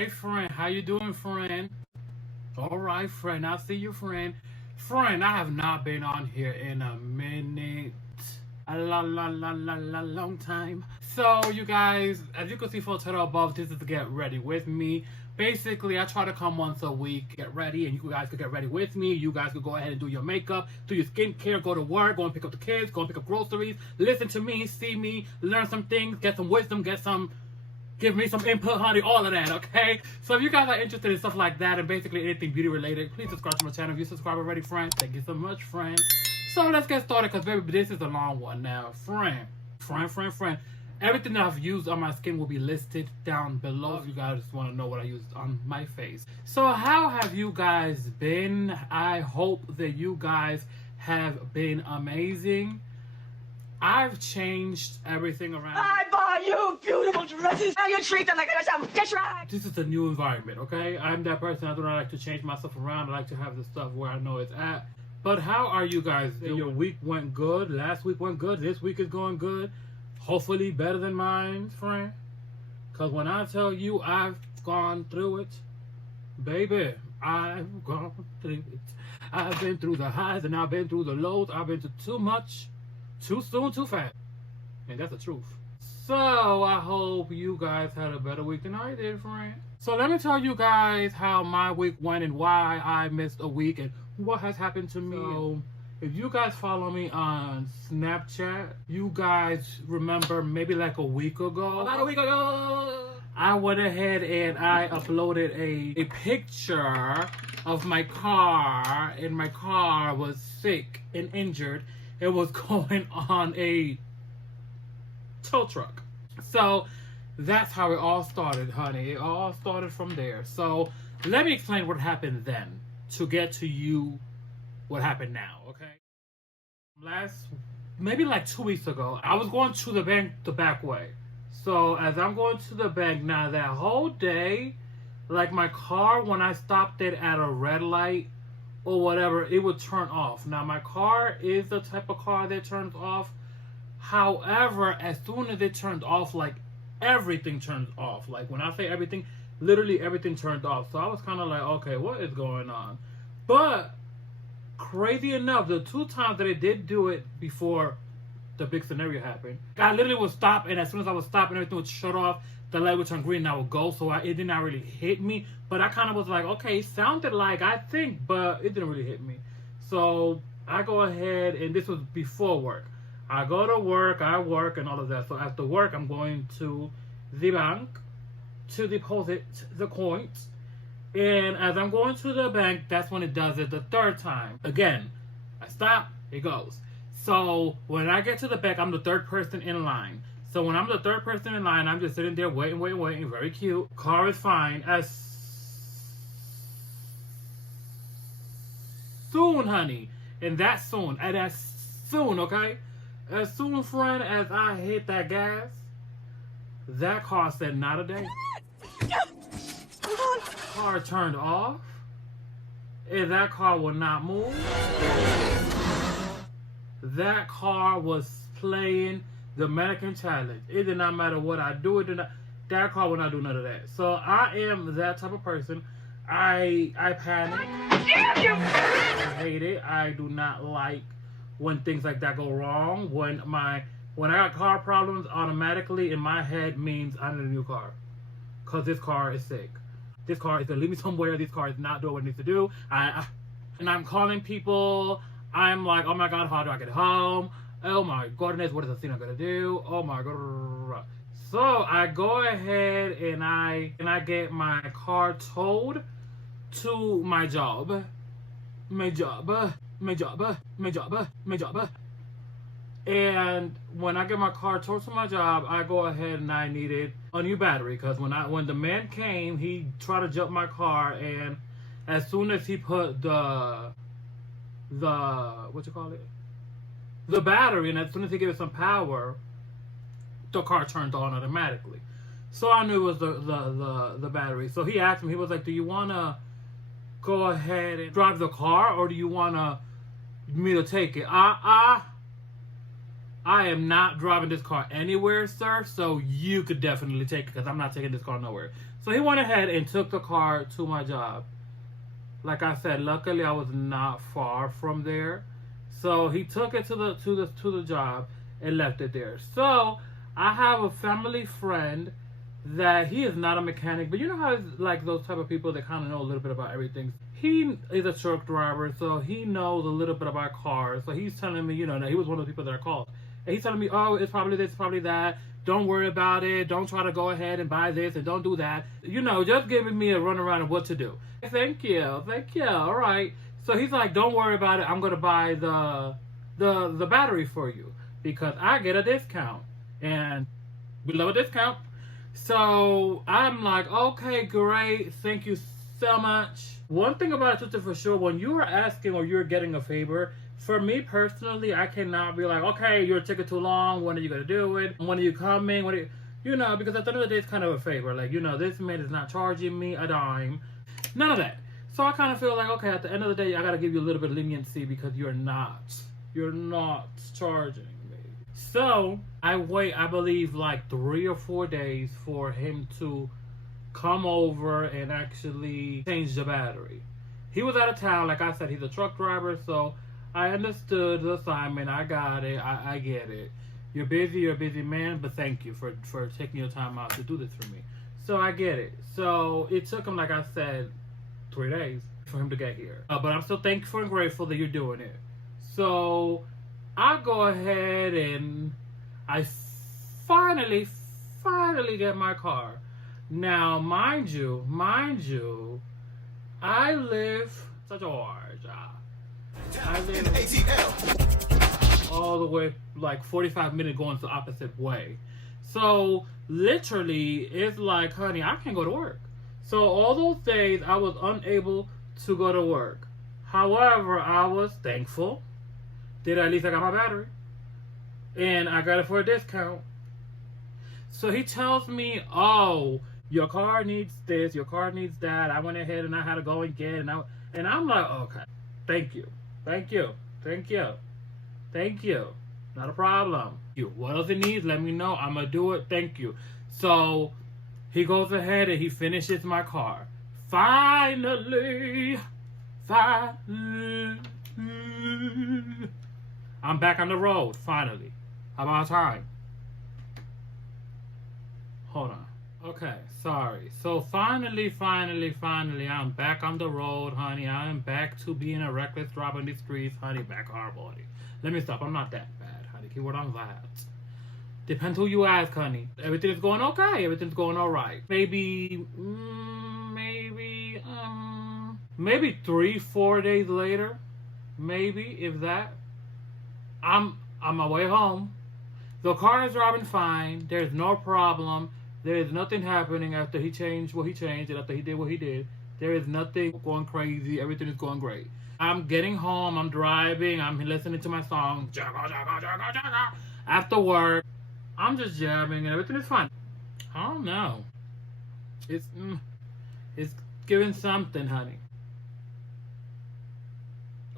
Hey friend, how you doing, friend? All right, friend, I see you, friend. Friend, I have not been on here in a minute. A long time. So you guys, as you can see from the title above, this is to get ready with me. Basically, I try to come once a week, get ready, and you guys could get ready with me. You guys could go ahead and do your makeup, do your skincare, go to work, go and pick up the kids, go and pick up groceries, listen to me, see me, learn some things, get some wisdom, give me some input, honey, all of that, okay? So if you guys are interested in stuff like that and basically anything beauty related, please subscribe to my channel. If you subscribe already, friend, thank you so much, friend. So let's get started, because baby, this is a long one now. Friend. Everything that I've used on my skin will be listed down below if you guys want to know what I used on my face. So how have you guys been? I hope that you guys have been amazing. I've changed everything around. I bought you beautiful dresses. Now you treat them like a dish rag. This is a new environment, okay? I'm that person. I do not like to change myself around. I like to have the stuff where I know it's at. But how are you guys doing? Your week went good. Last week went good. This week is going good. Hopefully better than mine, friend. Because when I tell you I've gone through it, baby, I've gone through it. I've been through the highs and I've been through the lows. I've been through too much, too soon, too fast. And that's the truth. So I hope you guys had a better week than I did, friend. So let me tell you guys how my week went and why I missed a week and what has happened to me. So, if you guys follow me on Snapchat, you guys remember maybe like a week ago. About a week ago, I went ahead and I uploaded a picture of my car, and my car was sick and injured. It was going on a tow truck. So that's how it all started, honey. It all started from there. So let me explain what happened then to get to you what happened now, okay? Maybe like 2 weeks ago, I was going to the bank the back way. So as I'm going to the bank now, that whole day, like my car, when I stopped it at a red light or whatever, it would turn off. Now my car is the type of car that turns off. However, as soon as it turns off, like everything turns off. Like when I say everything, literally everything turned off. So I was kind of like, okay, what is going on? But crazy enough, the 2 times that it did do it before the big scenario happened, I literally would stop, and as soon as I would stop and everything would shut off, the light would turn green and I would go. So it did not really hit me, but I kind of was like, okay, it sounded like, I think, but it didn't really hit me. So I go ahead, and this was before work. I go to work, I work and all of that. So after work, I'm going to the bank to deposit the coins. And as I'm going to the bank, that's when it does it the 3rd time. Again, I stop, it goes. So when I get to the bank, I'm the 3rd person in line. So when I'm the 3rd person in line, I'm just sitting there waiting, very cute. Car is fine. As soon, honey, and that's soon, and as soon, okay? As soon, friend, as I hit that gas, that car said not a day. Car turned off, and that car would not move. That car was playing the mannequin challenge. It did not matter what I do. That car would not do none of that. So I am that type of person. I panic. I hate it. I do not like when things like that go wrong. When I got car problems, automatically in my head means I need a new car, because this car is sick. This car is gonna leave me somewhere. This car is not doing what it needs to do. And I'm calling people. I'm like, oh my God, how do I get home? Oh my goodness, what is the thing I'm gonna do? Oh my God. So I go ahead and I get my car towed to my job. And when I get my car towed to my job, I go ahead and I needed a new battery, because when the man came, he tried to jump my car, and as soon as he put the battery, and as soon as he gave it some power, the car turned on automatically. So I knew it was the battery. So he asked me, he was like, do you want to go ahead and drive the car, or do you want me to take it? I am not driving this car anywhere, sir, so you could definitely take it, because I'm not taking this car nowhere. So he went ahead and took the car to my job. Like I said, luckily I was not far from there. So he took it to the job and left it there. So I have a family friend that he is not a mechanic, but you know how it's like those type of people that kind of know a little bit about everything. He is a truck driver, so he knows a little bit about cars. So he's telling me, you know, that he was one of the people that I called. And he's telling me, oh, it's probably this, probably that. Don't worry about it. Don't try to go ahead and buy this and don't do that. You know, just giving me a runaround of what to do. Thank you. All right. So he's like, don't worry about it. I'm going to buy the battery for you because I get a discount. And we love a discount. So I'm like, okay, great. Thank you so much. One thing about it for sure, when you are asking or you're getting a favor, for me personally, I cannot be like, okay, you're taking too long. When are you going to do it? When are you coming? You know, because at the end of the day, it's kind of a favor. Like, you know, this man is not charging me a dime. None of that. So I kind of feel like, okay, at the end of the day, I got to give you a little bit of leniency because you're not charging me. So I wait, I believe, like 3 or 4 days for him to come over and actually change the battery. He was out of town. Like I said, he's a truck driver, so I understood the assignment. I got it. I get it. You're a busy man, but thank you for taking your time out to do this for me. So I get it. So it took him, like I said, 3 days for him to get here. But I'm still thankful and grateful that you're doing it. So I go ahead and I finally get my car. Now, mind you, I live such a large. I live ATL. All the way like 45 minutes going the opposite way. So literally, it's like, honey, I can't go to work. So all those days, I was unable to go to work. However, I was thankful that at least I got my battery. And I got it for a discount. So he tells me, oh, your car needs this, your car needs that. I went ahead and I had to go and get it. And I'm like, okay, thank you. Not a problem. What else it needs, let me know. I'm going to do it. Thank you. So he goes ahead and he finishes my car. Finally. I'm back on the road, finally. About time. Hold on. Okay, sorry. So finally, I'm back on the road, honey. I am back to being a reckless driver in the streets, honey. Back hard body. Let me stop. I'm not that bad, honey. Keyword on that. Depends who you ask, honey. Everything is going okay. Everything's going all right. Maybe 3-4 days later, maybe if that, I'm on my way home. The car is driving fine. There's no problem. There is nothing happening after he changed what he changed and after he did what he did. There is nothing going crazy. Everything is going great. I'm getting home. I'm driving. I'm listening to my song. Jagga, jagga, jagga, jagga. After work, I'm just jamming and everything is fine. I don't know. It's giving something, honey.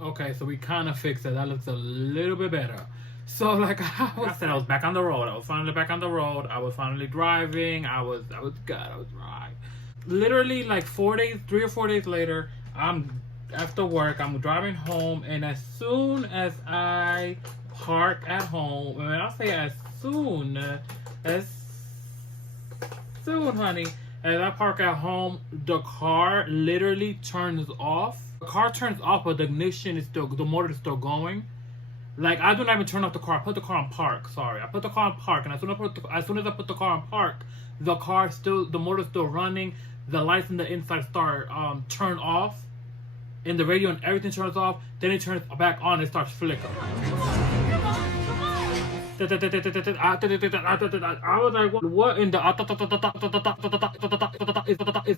Okay, so we kind of fixed it. That looks a little bit better. So, like I said, I was back on the road. I was finally back on the road. I was finally driving. I was good. I was right. Literally, like 3 or 4 days later, I'm after work. I'm driving home, and as soon as I park at home, and I'll say as soon, honey, as I park at home, the car literally turns off. The car turns off, but the ignition is still, the motor is still going. Like, I do not even turn off the car. I put the car on park. Sorry, I put the car on park, and as soon as I put the car on park, the motor's still running. The lights in the inside start turn off, and the radio and everything turns off. Then it turns back on. And it starts flickering. I was like, what in the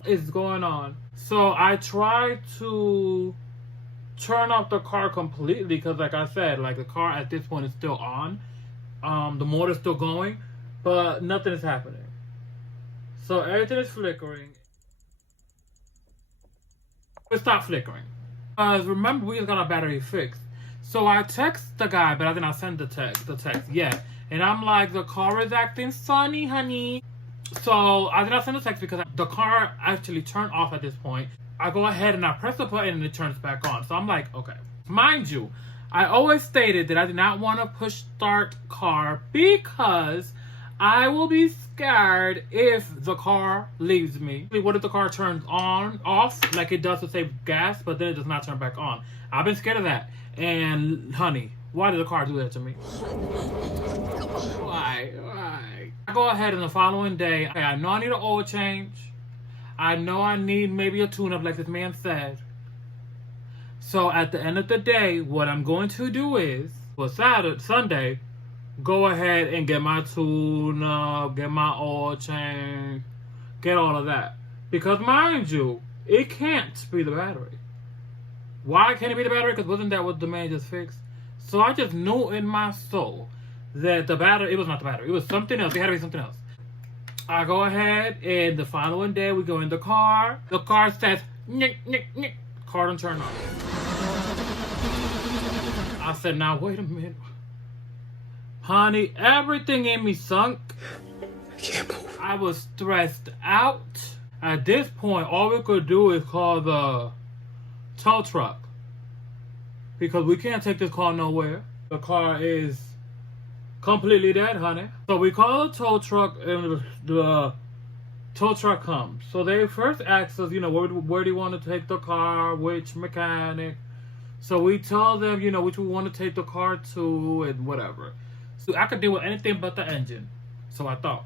is going on? So I tried to turn off the car completely because, like I said, like the car at this point is still on. The motor's still going, but nothing is happening. So everything is flickering. It stopped flickering. Remember, we just got our battery fixed. So I text the guy, but I did not send the text yet. And I'm like, the car is acting funny, honey. So I did not send a text because the car actually turned off at this point. I go ahead and I press the button and it turns back on. So I'm like, okay. Mind you, I always stated that I did not want to push start car because I will be scared if the car leaves me. What if the car turns off like it does to save gas, but then it does not turn back on? I've been scared of that. And honey, why did the car do that to me? Why? I go ahead and the following day, okay, I know I need an oil change. I know I need maybe a tune-up like this man said. So at the end of the day, what I'm going to do is, for Sunday, go ahead and get my tune-up, get my oil change, get all of that. Because mind you, it can't be the battery. Why can't it be the battery? Because wasn't that what the man just fixed? So I just knew in my soul that the battery, it was not the battery. It was something else. It had to be something else. I go ahead and the following day we go in the car. The car says, nick, nick, nick. Car don't turn on. I said, now wait a minute. Honey, everything in me sunk. I can't move. I was stressed out. At this point, all we could do is call the tow truck. Because we can't take this car nowhere. The car is completely dead, honey. So we call the tow truck and the tow truck comes. So they first ask us, where do you want to take the car, which mechanic. So we tell them, which we want to take the car to and whatever. So I could deal with anything but the engine. So I thought,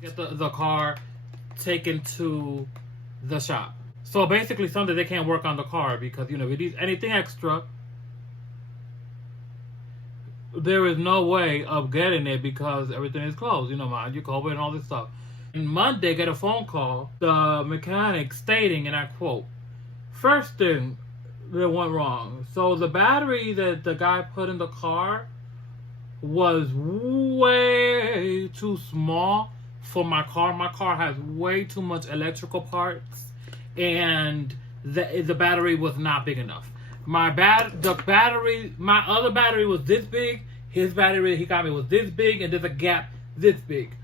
get the car taken to the shop. So basically Sunday they can't work on the car because, if it needs anything extra, there is no way of getting it because everything is closed. Mind you, COVID and all this stuff. And Monday, get a phone call, the mechanic stating, and I quote, first thing that went wrong. So the battery that the guy put in the car was way too small for my car. My car has way too much electrical parts, and the battery was not big enough. My other battery was this big. His battery he got me was this big, and there's a gap this big.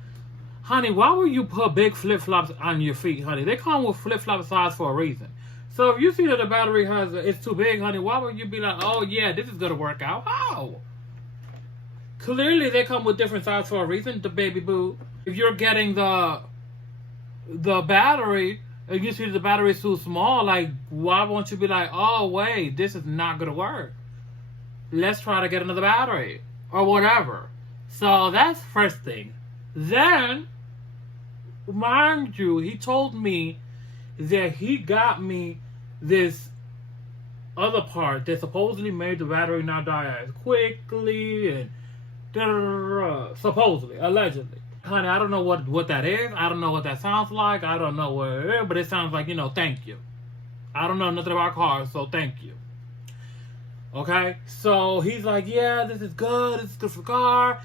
Honey, why would you put big flip-flops on your feet, honey? They come with flip-flop size for a reason. So if you see that the battery it's too big, honey, why would you be like, oh yeah, this is gonna work out? How? Clearly they come with different sizes for a reason, the baby boo. If you're getting the battery, and you see the battery is too small, like, why won't you be like, oh, wait, this is not going to work. Let's try to get another battery. Or whatever. So that's first thing. Then, mind you, he told me that he got me this other part that supposedly made the battery not die as quickly and supposedly, allegedly. Honey, I don't know what that is. I don't know what that sounds like. I don't know what it is, but it sounds like, thank you. I don't know nothing about cars, so thank you. Okay? So he's like, yeah, this is good. This is good for the car.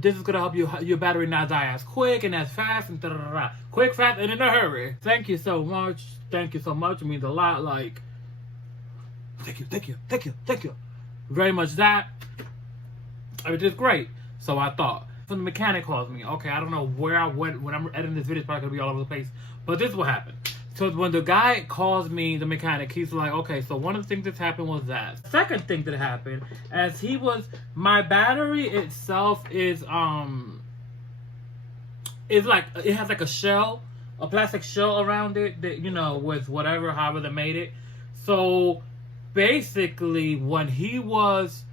This is going to help your battery not die as quick and as fast and da-da-da-da. Quick, fast, and in a hurry. Thank you so much. Thank you so much. It means a lot. Like, thank you, thank you, thank you, thank you. Very much that. Everything's great. So I thought. So the mechanic calls me. Okay, I don't know where I went when I'm editing this video. It's probably going to be all over the place. But this is what happened. So when the guy calls me, the mechanic, he's like, okay, so one of the things that happened was that. Second thing that happened, as he was, my battery itself is like, it has like a shell, a plastic shell around it that, with whatever, however they made it. So basically when he was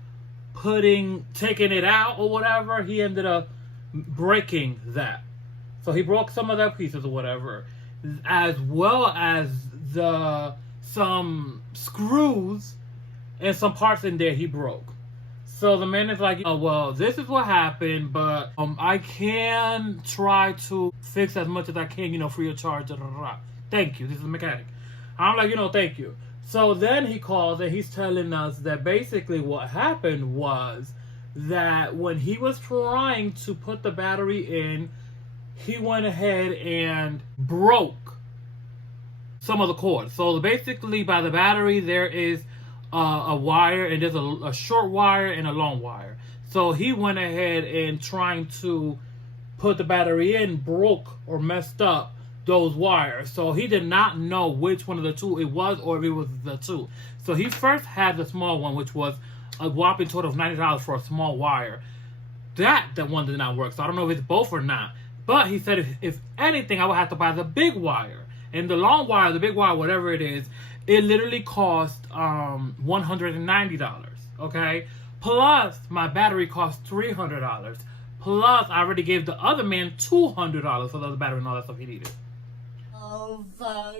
taking it out or whatever, he ended up breaking that. So he broke some of that pieces or whatever, as well as some screws and some parts in there he broke. So the man is like, oh, well, this is what happened, but I can try to fix as much as I can, free of charge. Thank you. This is a mechanic. I'm like, thank you. So then he calls and he's telling us that basically what happened was that when he was trying to put the battery in, he went ahead and broke some of the cords. So basically by the battery there is a wire, and there's a short wire and a long wire. So he went ahead and trying to put the battery in, broke or messed up those wires. So he did not know which one of the two it was, or if it was the two. So he first had the small one, which was a whopping total of $90 for a small wire. That one did not work. So I don't know if it's both or not. But he said if anything, I would have to buy the big wire. And the long wire, the big wire, whatever it is, it literally cost $190. Okay? Plus, my battery cost $300. Plus, I already gave the other man $200 for the other battery and all that stuff he needed. Oh, fuck.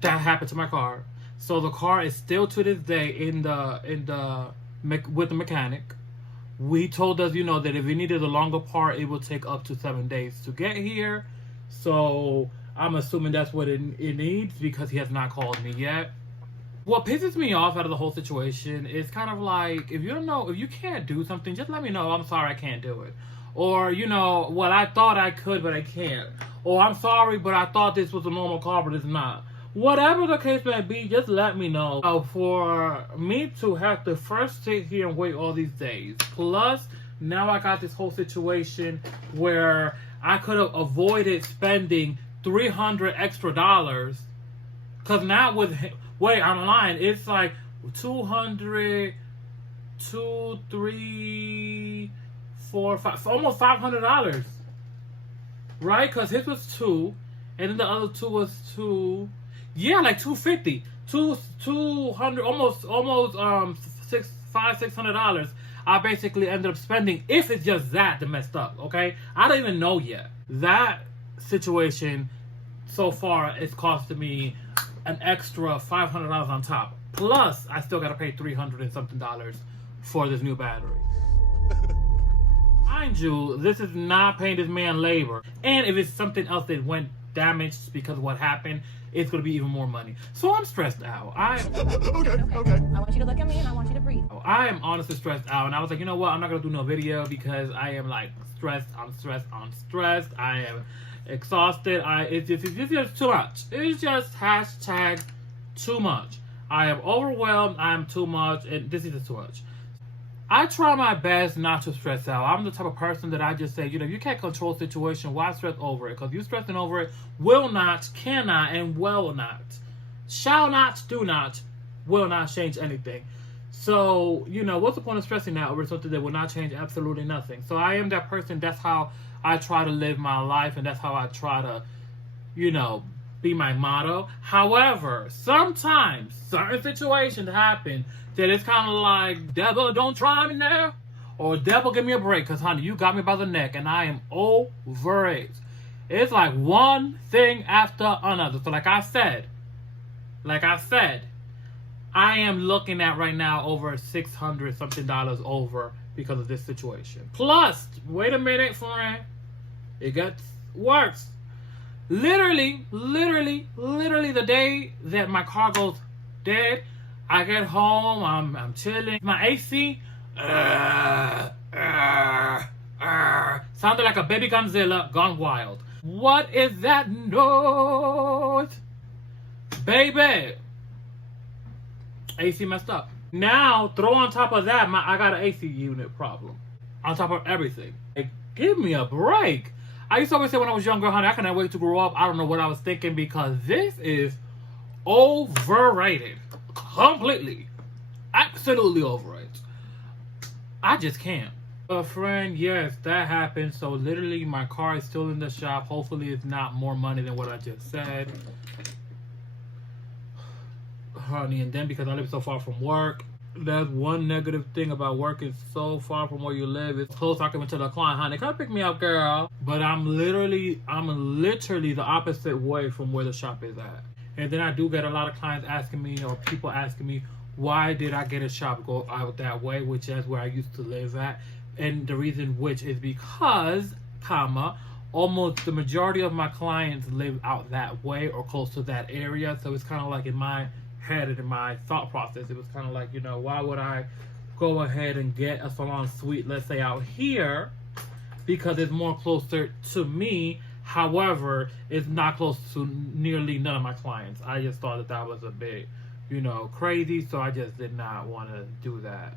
That happened to my car. So the car is still to this day with the mechanic. We told us, that if we needed a longer part, it will take up to 7 days to get here. So I'm assuming that's what it needs, because he has not called me yet. What pisses me off out of the whole situation is kind of like, if you can't do something, just let me know. I'm sorry, I can't do it. Or, well, I thought I could, but I can't. Or I'm sorry, but I thought this was a normal car, but it's not. Whatever the case may be, just let me know. For me to have to first sit here and wait all these days. Plus, now I got this whole situation where I could have avoided spending $300 extra. Because now wait, I'm lying. It's like 200, 2, 3, 4, 5, almost $500. Right? Because his was 2, and then the other 2 was 2. Yeah, like $250, $200, almost $600. I basically ended up spending, if it's just that messed up. Okay, I don't even know yet. That situation so far is costing me an extra $500 on top. Plus, I still gotta pay $300 and something for this new battery. Mind you, this is not paying this man labor. And if it's something else that went damaged because of what happened, it's going to be even more money. So I'm stressed out. Okay. I want you to look at me and I want you to breathe. I am honestly stressed out. And I was like, you know what? I'm not going to do no video because I am like stressed. I'm stressed. I am exhausted. It's just too much. It's just hashtag too much. I am overwhelmed. I am too much. And this is just too much. I try my best not to stress out. I'm the type of person that I just say, you can't control the situation. Why stress over it? Because you stressing over it will not, cannot, and will not, shall not, do not, will not change anything. So, what's the point of stressing out over something that will not change absolutely nothing? So I am that person. That's how I try to live my life, and that's how I try to, be my motto. However, sometimes certain situations happen that it's kind of like, devil, don't try me now. Or devil, give me a break. Because, honey, you got me by the neck. And I am over it. It's like one thing after another. So like I said, I am looking at right now over $600 something over because of this situation. Plus, wait a minute, friend. It gets worse. Literally, the day that my car goes dead, I get home, I'm chilling. My AC, sounded like a baby Godzilla gone wild. What is that noise? Baby. AC messed up. Now, throw on top of that, I got an AC unit problem. On top of everything. Like, give me a break. I used to always say when I was younger, honey, I cannot wait to grow up. I don't know what I was thinking because this is overrated. Completely. Absolutely overrated. I just can't. Friend, yes, that happened. So literally my car is still in the shop. Hopefully it's not more money than what I just said. Honey, and then because I live so far from work, that's one negative thing about working so far from where you live. It's close. I can tell the client, honey, come pick me up, girl. But I'm literally the opposite way from where the shop is at. And then I do get a lot of clients asking me, or people asking me, why did I get a shop go out that way, which is where I used to live at. And the reason which is because, almost the majority of my clients live out that way or close to that area. So it's kind of like in my head and in my thought process, it was kind of like, why would I go ahead and get a salon suite, let's say out here, because it's more closer to me. However, it's not close to nearly none of my clients. I just thought that was a bit, crazy, so I just did not want to do that.